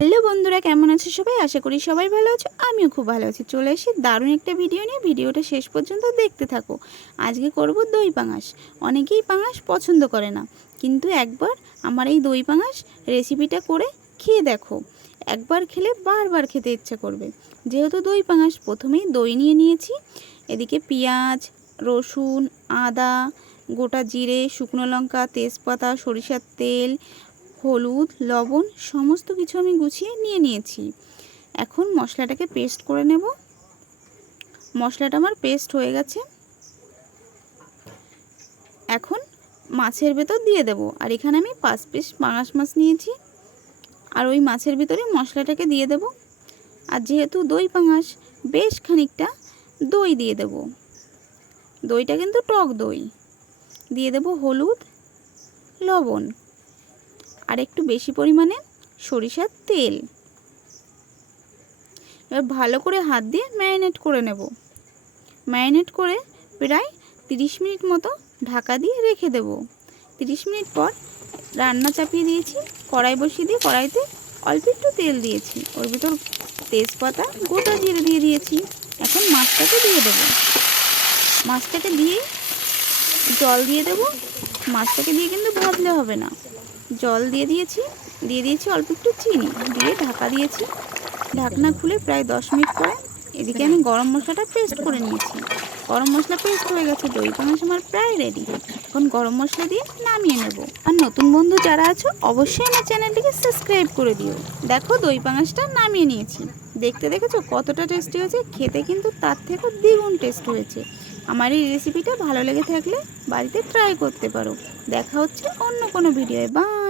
Hello বন্ধুরা, কেমন আছো সবাই? আশা করি সবাই ভালো আছো। আমিও খুব ভালো আছি। চলে এসেছি দারুণ একটা ভিডিও নিয়ে। ভিডিওটা শেষ পর্যন্ত দেখতে থাকো। আজকে করব দই পাঙাশ। অনেকেই পাঙাশ পছন্দ করে না, কিন্তু একবার আমার এই দই পাঙাশ রেসিপিটা করে খেয়ে দেখো। একবার খেলে বারবার খেতে ইচ্ছা করবে। যেহেতু দই পাঙাশ, প্রথমেই দই নিয়ে নিয়েছি। এদিকে পেঁয়াজ, রসুন, আদা, গোটা জিরে, শুকনো লঙ্কা, তেজপাতা, সরিষার তেল, হলুদ, লবণ সমস্ত কিছু আমি গুছিয়ে নিয়ে নিয়েছি। এখন মশলাটাকে পেস্ট করে নেব। মশলাটা আমার পেস্ট হয়ে গেছে। এখন মাছের ভেতর দিয়ে দেব। আর এখানে আমি 5 পিস পাঙাশ মাছ নিয়েছি, আর ওই মাছের ভিতরে মশলাটাকে দিয়ে দেব। আর যেহেতু দই পাঙাশ, বেশ খানিকটা দই দিয়ে দেব। দইটা কিন্তু টক দই। দিয়ে দেব হলুদ, লবণ, আর একটু বেশি পরিমাণে সরিষার তেল। এবার ভালো করে হাত দিয়ে ম্যারিনেট করে নেব। ম্যারিনেট করে প্রায় 30 মিনিট মতো ঢাকা দিয়ে রেখে দেব। 30 মিনিট পর রান্না চাপিয়ে দিয়েছি। কড়াই বসিয়ে দিয়ে কড়াইতে অল্প একটু তেল দিয়েছি। ওর ভিতর তেজপাতা, গোটা জিরে দিয়ে দিয়েছি। এখন মাছটাকে দিয়ে দেব। মাছটাকে দিয়ে জল দিয়ে দেব। মাছটাকে দিয়ে কিন্তু ভাজলে হবে না। জল দিয়ে দিয়েছি অল্প একটু চিনি দিয়ে ঢাকা দিয়েছি। ঢাকনা খুলে প্রায় 10 মিনিট পরে এদিকে আমি গরম মশলাটা পেস্ট করে নিয়েছি। গরম মশলা পেস্ট হয়ে গেছে। দই পাঙাশ আমার প্রায় রেডি। এখন গরম মশলা দিয়ে নামিয়ে নেব। আর নতুন বন্ধু যারা আছো, অবশ্যই আমার চ্যানেলটিকে সাবস্ক্রাইব করে দিও। দেখো, দই পাঙাশটা নামিয়ে নিয়েছি। দেখতে দেখেছো কতটা টেস্টি হয়েছে? খেতে কিন্তু তার থেকেও দ্বিগুণ টেস্ট হয়েছে। আমার এই রেসিপিটা ভালো লেগে থাকলে বাড়িতে ট্রাই করতে পারো। দেখা হচ্ছে অন্য কোনো ভিডিওয়ে। বাই।